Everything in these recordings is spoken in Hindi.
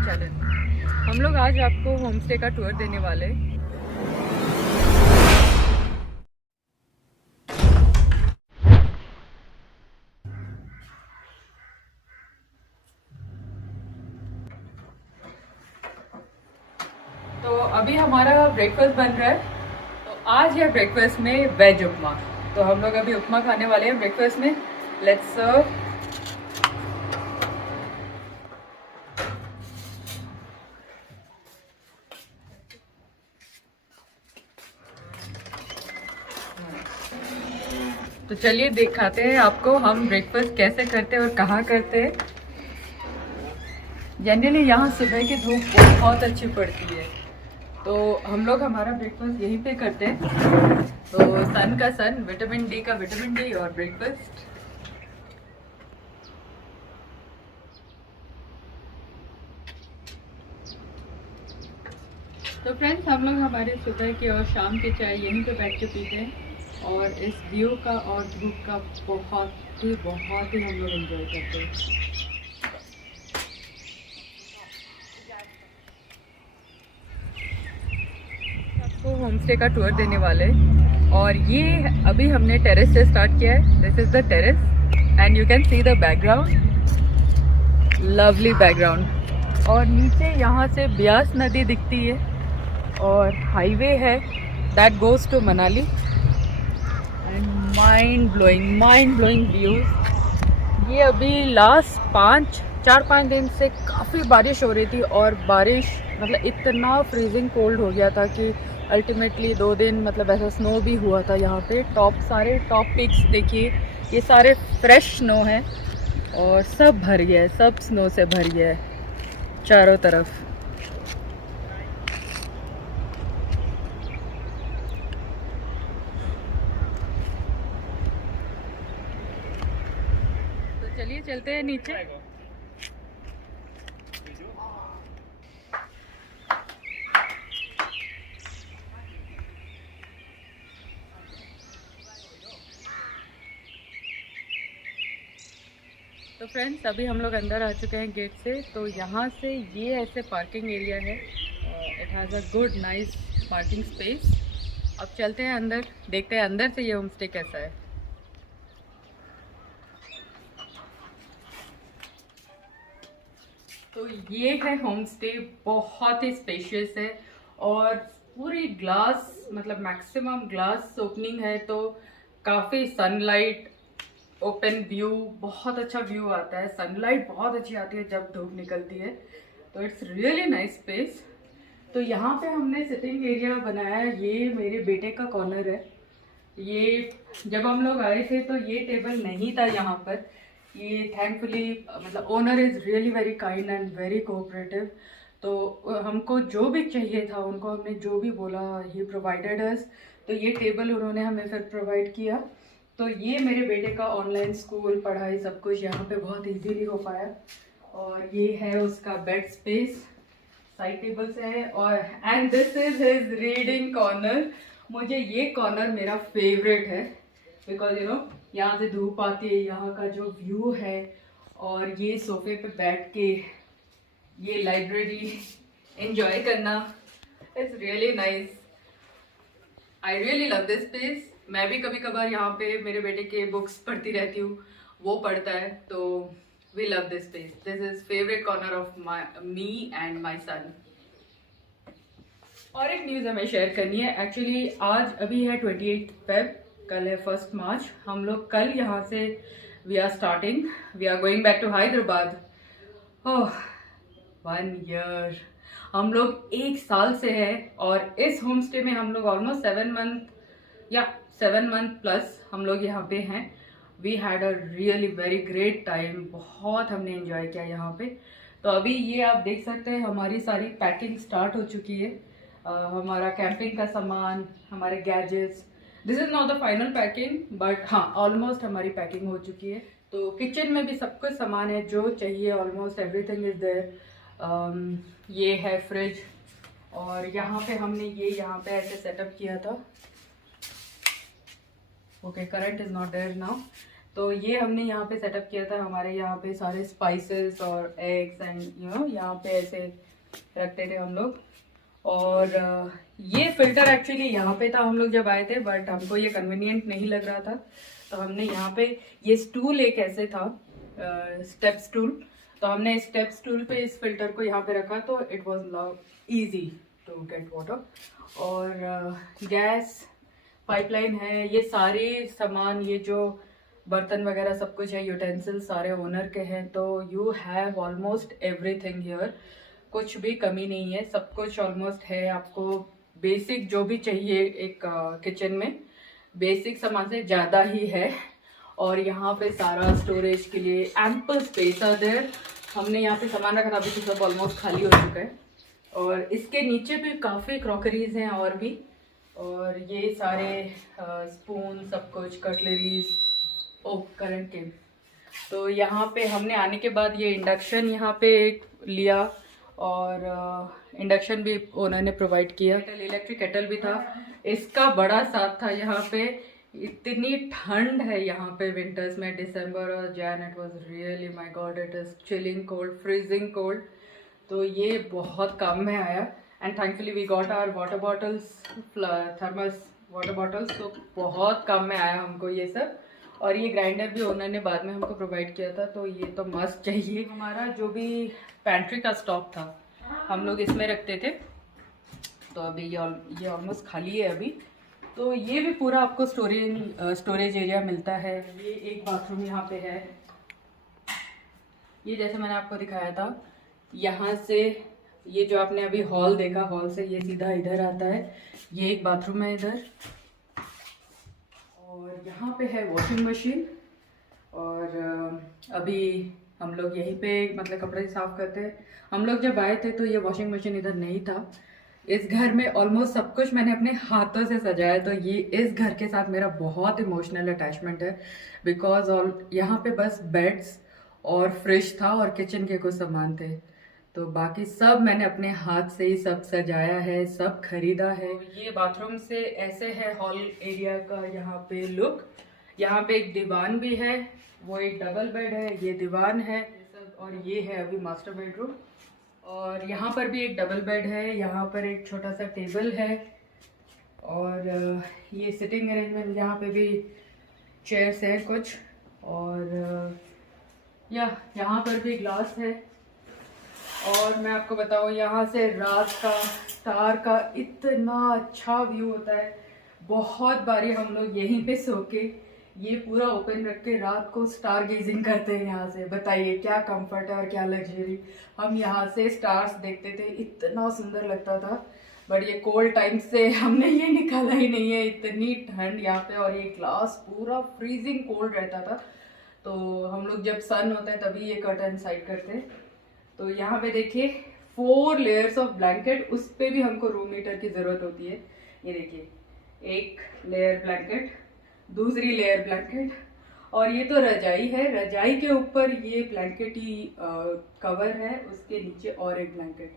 चैनल। हम लोग आज आपको होम स्टे का टूर देने वाले हैं। तो अभी हमारा ब्रेकफास्ट बन रहा है। तो आज है ब्रेकफास्ट में वेज उपमा। तो हम लोग अभी उपमा खाने वाले हैं ब्रेकफास्ट में। Let's serve. तो चलिए दिखाते हैं आपको हम ब्रेकफास्ट कैसे करते हैं और कहाँ करते हैं। जनरली यहाँ सुबह की धूप बहुत अच्छी पड़ती है, तो हम लोग हमारा ब्रेकफास्ट यहीं पे करते हैं। तो सन का सन, विटामिन डी का विटामिन डी और ब्रेकफास्ट। तो फ्रेंड्स, हम लोग हमारे सुबह की और शाम की चाय यहीं पे बैठ के पीते हैं और इस व्यू का और धूप का बहुत ही हम लोग एंजॉय करते हैं। आपको होम स्टे का टूर देने वाले हैं और ये अभी हमने टेरेस से स्टार्ट किया है। This is the terrace and you can see the background, lovely background. और नीचे यहाँ से ब्यास नदी दिखती है और हाईवे है that goes to Manali and mind blowing views. ये अभी लास्ट 4-5 दिन से काफ़ी बारिश हो रही थी और बारिश मतलब इतना फ्रीजिंग कोल्ड हो गया था कि अल्टीमेटली 2 दिन मतलब ऐसा स्नो भी हुआ था यहाँ पे। सारे टॉप पिक्स देखिए, ये सारे फ्रेश स्नो है और सब भर गया है, सब स्नो से भर गया है चारों तरफ। तो चलिए चलते हैं नीचे। तो फ्रेंड्स, अभी हम लोग अंदर आ चुके हैं गेट से। तो यहाँ से ये ऐसे पार्किंग एरिया है, it has a good nice parking space. अब चलते हैं अंदर, देखते हैं अंदर से ये होम स्टे कैसा है। तो ये है होम स्टे, बहुत ही स्पेशियस है और पूरी ग्लास मतलब मैक्सिमम ग्लास ओपनिंग है, तो काफ़ी सनलाइट ओपन व्यू, बहुत अच्छा व्यू आता है। सनलाइट बहुत अच्छी आती है जब धूप निकलती है, तो इट्स रियली नाइस स्पेस। तो यहाँ पे हमने सिटिंग एरिया बनाया है। ये मेरे बेटे का कॉर्नर है। ये जब हम लोग आए थे तो ये टेबल नहीं था यहाँ पर। ये थैंकफुली मतलब owner is really very kind and very cooperative. तो हमको जो भी चाहिए था उनको हमने जो भी बोला, ही प्रोवाइडेड अस। तो ये टेबल उन्होंने हमें फिर प्रोवाइड किया। तो ये मेरे बेटे का ऑनलाइन स्कूल पढ़ाई सब कुछ यहाँ पे बहुत इजीली हो पाया। और ये है उसका बेड स्पेस, साइड टेबल्स है। और and this is his reading corner. मुझे ये कॉर्नर मेरा फेवरेट है बिकॉज यहाँ से धूप आती है, यहाँ का जो व्यू है और ये सोफे पे बैठ के ये लाइब्रेरी एंजॉय करना, it's really nice. I really love this space. मैं भी कभी कभार यहाँ पे मेरे बेटे के बुक्स पढ़ती रहती हूँ, वो पढ़ता है, तो we love this space. This is favourite corner of me and my son. और एक न्यूज़ हमें शेयर करनी है। एक्चुअली आज अभी है 28 फेब, कल है 1 मार्च। हम लोग कल यहाँ से we are going back to Hyderabad. Oh, 1 year, हम लोग 1 साल से है और इस होम स्टे में हम लोग ऑलमोस्ट 7 मंथ प्लस हम लोग यहाँ पे हैं। We had a really very great time, बहुत हमने एंजॉय किया यहाँ पे। तो अभी ये आप देख सकते हैं हमारी सारी पैकिंग स्टार्ट हो चुकी है। हमारा कैंपिंग का सामान, हमारे gadgets, this is not the final packing but हाँ ऑलमोस्ट हमारी पैकिंग हो चुकी है। तो किचन में भी सब कुछ सामान है जो चाहिए, ऑलमोस्ट एवरीथिंग इज़ देयर। ये है फ्रिज और यहाँ पे हमने यहाँ पे ऐसे सेटअप किया था। Okay, current is not there now. तो ये हमने यहाँ पे सेटअप किया था। हमारे यहाँ पे सारे स्पाइसेस और एग्स एंड यहाँ पे ऐसे रखते थे हम लोग। और ये फिल्टर एक्चुअली यहाँ पे था हम लोग जब आए थे, बट हमको ये कन्वीनियंट नहीं लग रहा था, तो हमने यहाँ पे ये स्टूल एक ऐसे था स्टेप स्टूल, तो हमने स्टेप स्टूल पे इस फिल्टर को यहाँ पे रखा, तो it was easy to get water. और गैस पाइपलाइन है, ये सारे सामान, ये जो बर्तन वगैरह सब कुछ है, यूटेंसिल सारे ओनर के हैं। तो you have almost everything here, कुछ भी कमी नहीं है, सब कुछ ऑलमोस्ट है। आपको बेसिक जो भी चाहिए एक किचन में, बेसिक सामान से ज़्यादा ही है। और यहाँ पे सारा स्टोरेज के लिए एम्पल स्पेस आर देयर। हमने यहाँ पे सामान रखा था, अभी तो सब ऑलमोस्ट खाली हो चुका है। और इसके नीचे भी काफ़ी क्रॉकरीज हैं और भी, और ये सारे स्पून सब कुछ कटलरीज उपकरण के। तो यहाँ पे हमने आने के बाद ये इंडक्शन यहाँ पे लिया, और इंडक्शन भी ओनर ने प्रोवाइड किया। इलेक्ट्रिक केटल भी था, इसका बड़ा साथ था। यहाँ पे इतनी ठंड है यहाँ पे विंटर्स में, दिसंबर और Jan, it was really my god, it is chilling cold, freezing cold. तो ये बहुत काम में आया। And thankfully we got our water bottles, thermos water bottles, तो बहुत काम में आया हमको ये सब। और ये ग्राइंडर भी ओनर ने बाद में हमको प्रोवाइड किया था, तो ये तो मस्त चाहिए। हमारा जो भी पैंट्री का स्टॉक था हम लोग इसमें रखते थे, तो अभी ये ऑलमोस्ट खाली है अभी। तो ये भी पूरा आपको स्टोरेज एरिया मिलता है। ये एक बाथरूम यहाँ पे है, ये जैसे मैंने आपको दिखाया था, यहाँ से ये जो आपने अभी हॉल देखा, हॉल से ये सीधा इधर आता है। ये एक बाथरूम है इधर, और यहाँ पे है वॉशिंग मशीन। और अभी हम लोग यहीं पे मतलब कपड़े साफ करते हैं। हम लोग जब आए थे तो ये वॉशिंग मशीन इधर नहीं था। इस घर में ऑलमोस्ट सब कुछ मैंने अपने हाथों से सजाया, तो ये इस घर के साथ मेरा बहुत इमोशनल अटैचमेंट है, बिकॉज यहाँ पे बस बेड्स और फ्रिज था और किचन के कुछ सामान थे, तो बाकी सब मैंने अपने हाथ से ही सब सजाया है, सब खरीदा है। ये बाथरूम से ऐसे है हॉल एरिया का यहाँ पे लुक। यहाँ पे एक दीवान भी है, वो एक डबल बेड है, ये दीवान है सब, और ये है अभी मास्टर बेडरूम। और यहाँ पर भी एक डबल बेड है, यहाँ पर एक छोटा सा टेबल है, और ये सिटिंग अरेंजमेंट, यहाँ पे भी चेयर्स है कुछ, और यहाँ पर भी ग्लास है। और मैं आपको बताऊँ, यहाँ से रात का स्टार का इतना अच्छा व्यू होता है। बहुत बारी हम लोग यहीं पे सो के ये पूरा ओपन रख के रात को स्टार गेजिंग करते हैं यहाँ से। बताइए क्या कंफर्ट है और क्या लग्जरी। हम यहाँ से स्टार्स देखते थे, इतना सुंदर लगता था। बट ये कोल्ड टाइम से हमने ये निकाला ही नहीं है, इतनी ठंड यहाँ पे, और ये ग्लास पूरा फ्रीजिंग कोल्ड रहता था। तो हम लोग जब सन होता है तभी ये कर्टन साइड करते हैं। तो यहाँ पे देखिए 4 लेयर्स ऑफ ब्लैंकेट, उस पे भी हमको रूम हीटर की ज़रूरत होती है। ये देखिए, एक लेयर ब्लैंकेट, दूसरी लेयर ब्लैंकेट, और ये तो रजाई है, रजाई के ऊपर ये ब्लैंकेट ही कवर है, उसके नीचे और एक ब्लैंकेट,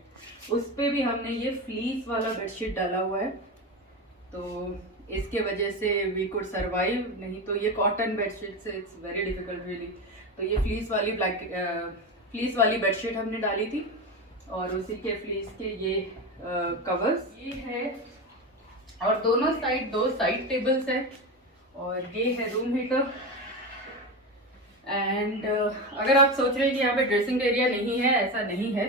उस पे भी हमने ये फ्लीस वाला बेडशीट डाला हुआ है। तो इसके वजह से वी कुड सर्वाइव, नहीं तो ये कॉटन बेडशीट से इट्स वेरी डिफिकल्ट रियली। तो ये फ्लीस वाली बेडशीट हमने डाली थी, और उसी के फ्लीस के ये कवर्स ये है। और दोनों साइड 2 साइड टेबल्स है, और ये है रूम हीटर। एंड अगर आप सोच रहे हैं कि यहाँ पे ड्रेसिंग एरिया नहीं है, ऐसा नहीं है।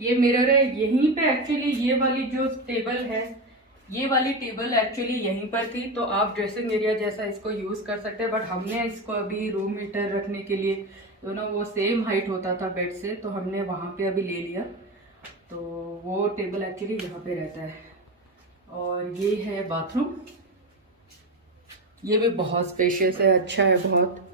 ये मिरर है, यहीं पे एक्चुअली ये वाली जो टेबल है, ये वाली टेबल एक्चुअली यहीं पर थी, तो आप ड्रेसिंग एरिया जैसा इसको यूज़ कर सकते हैं। बट हमने इसको अभी रूम हीटर रखने के लिए, वो सेम हाइट होता था बेड से, तो हमने वहाँ पे अभी ले लिया। तो वो टेबल एक्चुअली यहाँ पे रहता है। और ये है बाथरूम, ये भी बहुत स्पेशियस है, अच्छा है बहुत।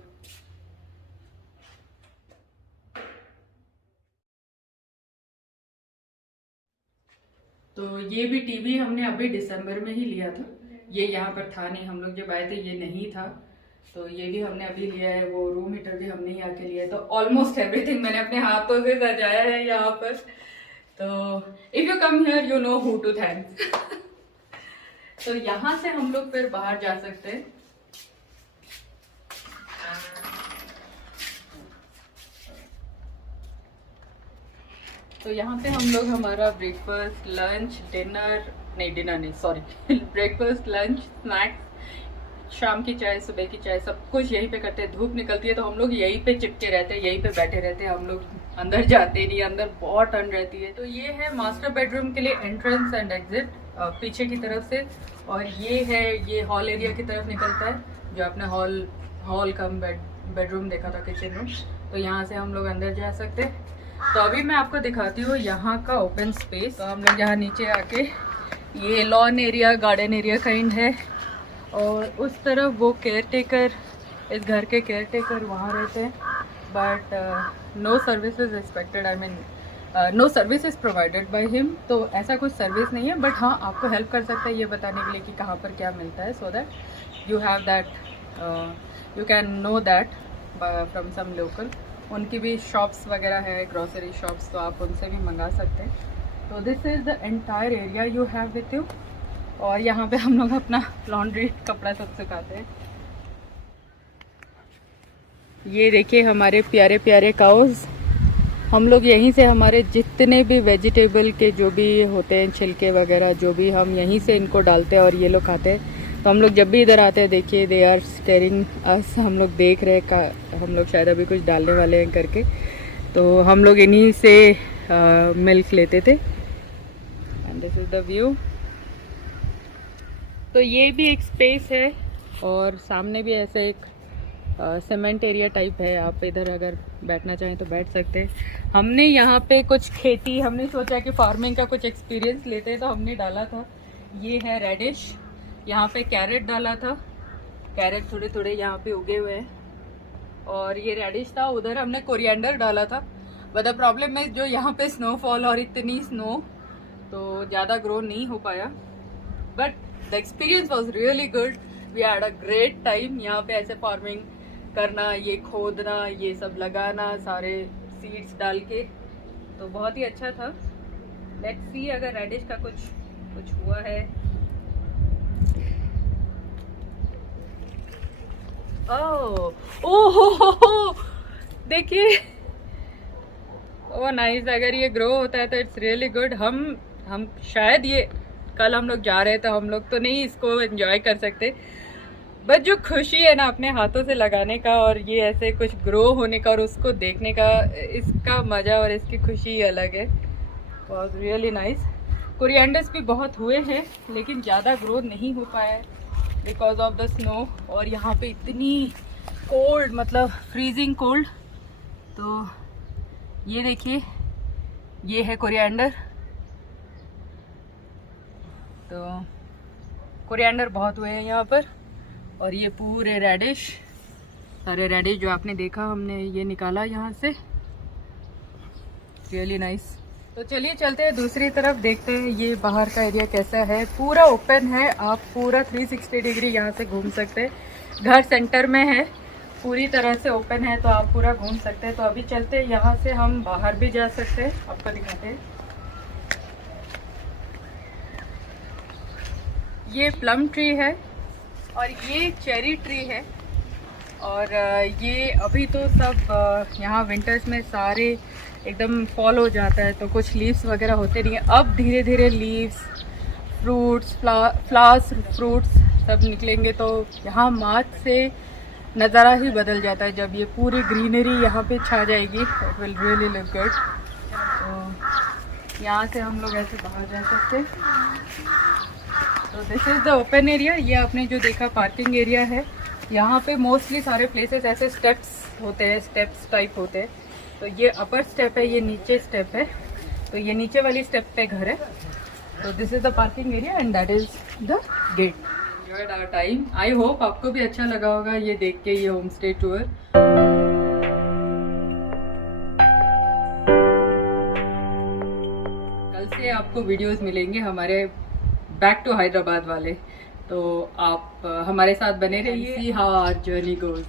तो ये भी टीवी हमने अभी दिसंबर में ही लिया था, ये यहाँ पर था नहीं, हम लोग जब आए थे ये नहीं था, तो ये भी हमने अभी लिया है। वो रूम हीटर भी हमने ही आके लिया है। तो ऑलमोस्ट एवरीथिंग मैंने अपने हाथों से सजाया है यहाँ पर। तो if you come here you know who to thank. तो यहाँ से हम लोग फिर बाहर जा सकते हैं। तो यहाँ पे हम लोग हमारा ब्रेकफास्ट, लंच, डिनर नहीं सॉरी ब्रेकफास्ट, लंच, स्नैक्स, शाम की चाय, सुबह की चाय, सब कुछ यहीं पे करते हैं। धूप निकलती है तो हम लोग यहीं पे चिपके रहते हैं, यहीं पे बैठे रहते हैं, हम लोग अंदर जाते नहीं, अंदर बहुत ठंड रहती है। तो ये है मास्टर बेडरूम के लिए एंट्रेंस एंड एग्जिट पीछे की तरफ से, और ये है, ये हॉल एरिया की तरफ निकलता है जो आपने हॉल कम बेडरूम देखा था, किचन रूम। तो यहाँ से हम लोग अंदर जा सकते हैं। तो अभी मैं आपको दिखाती हूँ यहाँ का ओपन स्पेस। तो हम लोग यहाँ नीचे आके, ये lawn area, garden area kind है, और उस तरफ वो केयरटेकर, इस घर के केयरटेकर वहाँ रहते हैं, but no services expected, I mean no services provided by him. तो ऐसा कुछ सर्विस नहीं है, बट हाँ आपको हेल्प कर सकता है ये बताने के लिए कि कहाँ पर क्या मिलता है, so that you have that, you can know that from some local. उनकी भी शॉप्स वगैरह है, ग्रॉसरी शॉप्स, तो आप उनसे भी मंगा सकते हैं। तो this is the entire area you have with you. और यहाँ पे हम लोग अपना लॉन्ड्री कपड़ा सब सुखाते हैं। ये देखिए हमारे प्यारे प्यारे काउज। हम लोग यहीं से हमारे जितने भी वेजिटेबल के जो भी होते हैं, छिलके वगैरह, जो भी हम यहीं से इनको डालते हैं और ये लोग खाते हैं। तो हम लोग जब भी इधर आते हैं, देखिए दे आर स्टेरिंग अस, हम लोग देख रहे हैं, हम लोग शायद अभी कुछ डालने वाले हैं करके। तो हम लोग इन्हीं से मिल्क लेते थे। And this is the view. तो ये भी एक स्पेस है, और सामने भी ऐसे एक सीमेंट एरिया टाइप है। आप इधर अगर बैठना चाहें तो बैठ सकते हैं। हमने यहाँ पे कुछ खेती, हमने सोचा कि फार्मिंग का कुछ एक्सपीरियंस लेते हैं, तो हमने डाला था, ये है रेडिश, यहाँ पे कैरेट डाला था, कैरेट थोड़े थोड़े यहाँ पे उगे हुए हैं, और ये रेडिश था। उधर हमने कोरिएंडर डाला था, बट द प्रॉब्लम है जो यहाँ पे स्नोफॉल और इतनी स्नो, तो ज़्यादा ग्रो नहीं हो पाया, but the experience was really good. We had a great time. यहाँ पे ऐसे फार्मिंग करना, ये खोदना, ये सब लगाना, सारे सीड्स डाल के, तो बहुत ही अच्छा था। लेट्स सी अगर रेडिश का कुछ हुआ है। ओह देखिए, ओह नाइस। अगर ये ग्रो होता है तो इट्स रियली गुड। हम शायद ये कल हम लोग जा रहे थे, हम लोग तो नहीं इसको एंजॉय कर सकते, बट जो खुशी है ना अपने हाथों से लगाने का, और ये ऐसे कुछ ग्रो होने का और उसको देखने का, इसका मज़ा और इसकी खुशी अलग है। Was really nice. कोरिएंडर्स भी बहुत हुए हैं, लेकिन ज़्यादा ग्रो नहीं हो पाया है बिकॉज ऑफ द स्नो, और यहाँ पे इतनी कोल्ड, मतलब फ्रीजिंग कोल्ड। तो ये देखिए, ये है कोरिएंडर। तो कोरिएंडर बहुत हुए हैं यहाँ पर, और ये पूरे रेडिश, सारे रेडिश जो आपने देखा, हमने ये निकाला यहाँ से। Really nice. तो चलिए चलते हैं दूसरी तरफ, देखते हैं ये बाहर का एरिया कैसा है। पूरा ओपन है, आप पूरा 360 डिग्री यहाँ से घूम सकते हैं। घर सेंटर में है, पूरी तरह से ओपन है, तो आप पूरा घूम सकते हैं। तो अभी चलते हैं, यहाँ से हम बाहर भी जा सकते हैं, आपको दिखाते हैं। ये प्लम ट्री है, और ये चेरी ट्री है, और ये अभी तो सब यहाँ विंटर्स में सारे एकदम फॉल हो जाता है, तो कुछ लीव्स वगैरह होते नहीं है। अब धीरे धीरे लीव्स, फ्रूट्स, फ्लावर्स, फ्रूट्स सब निकलेंगे। तो यहाँ मार्च से नज़ारा ही बदल जाता है, जब ये पूरी ग्रीनरी यहाँ पे छा जाएगी। It will really look good. तो यहाँ से हम लोग ऐसे बाहर जा सकते हैं। तो this is the open area. ये आपने जो देखा पार्किंग एरिया है। यहाँ पे मोस्टली सारे प्लेसेस ऐसे स्टेप्स होते हैं, स्टेप्स टाइप होते हैं। तो ये अपर स्टेप है, ये नीचे स्टेप है, तो ये नीचे वाली स्टेप पे घर है। तो this is the parking area and that is the gate. Enjoyed our time. I hope आपको भी अच्छा लगा होगा ये देख के, ये होम स्टे टूर। कल से आपको वीडियोस मिलेंगे हमारे बैक टू हैदराबाद वाले, तो आप हमारे साथ बने रहिए। See how our journey goes.